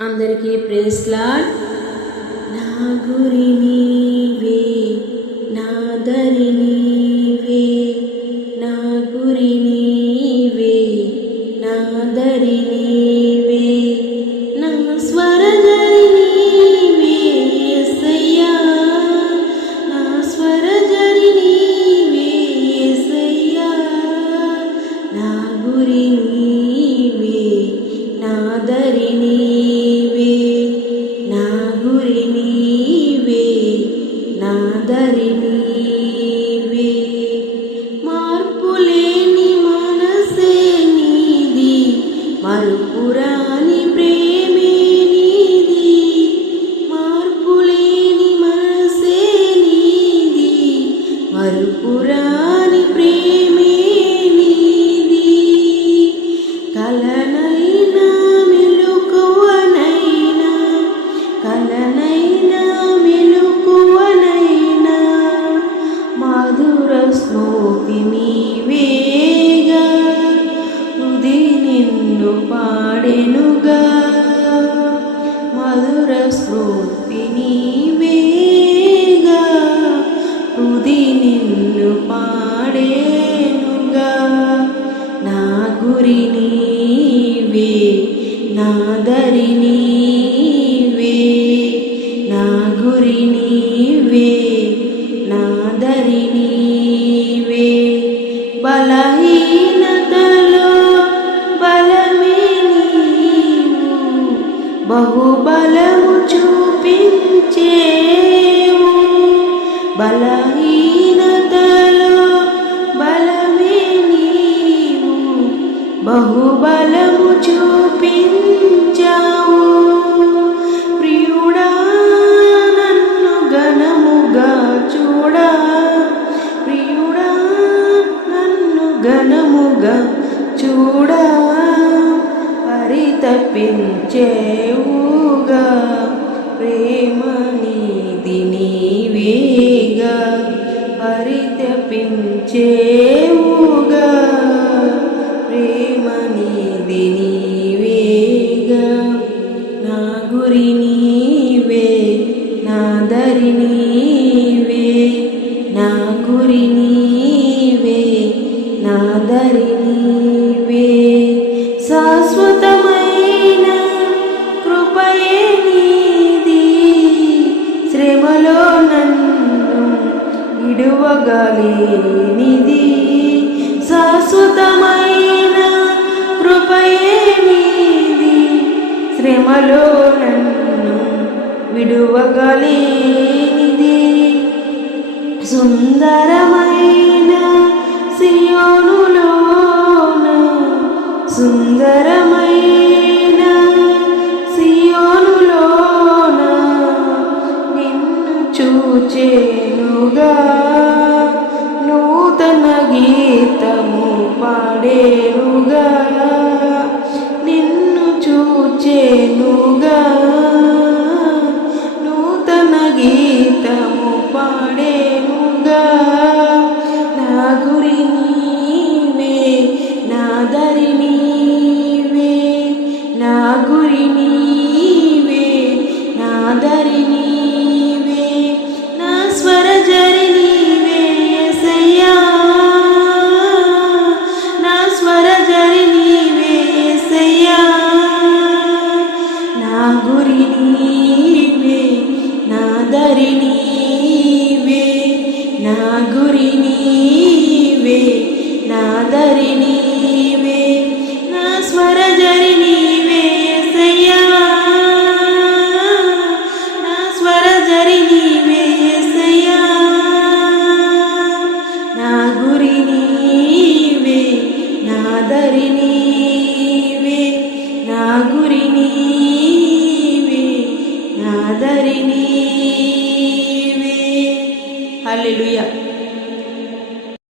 అందరికీ praise lord. నా గురి నీవే నా దరి నీవే నా గురి నీవే నా దరి నీవే నా స్వరజరి నీవే యేసయ్యా నా స్వరజరి నీవే యేసయ్యా నా గురి నీవే నా దరి నీవే నా దరి నీవే మార్పులేని మనసే నీది మరుపురాని ప్రేమే నీది. మార్పులేని మనసే నీది మరుపురాని పాడెనుగా మధుర స్మృతి నీవేగా హృది నిన్ను పాడేనుగా. నా గురి నీవే నా దరి నీవే నా గురి నీవే నా దరి నీవే. బలహీ బహుబలము చూపించేవు. బలహీ పరితపించేవుగా ప్రేమ నీది నీవేగా పరితపించేవుగా ప్రేమ నీది నీవేగా. నా గురి నీవే నా దరి నీవే నా గురి నీవే నా దరి విడువగలేనిది శాశ్వతమైన కృపయే శ్రమలో నన్ను విడువగలేనిది సుందరమైన సియోనులోన సుందరమైన సియోనులోన నిన్ను చూచేనుగా. పాడేరుగా నిన్ను చూచేనుగా. నూతన గీతము పాడేనుగా. నా గురి నీవే నా దరి నీవే. నా గురి నీవే నా దరి దరి నీవే నా గురి నీవే నా దరి నీవే నా స్వర జరి నా దరి నీవే హల్లెలూయా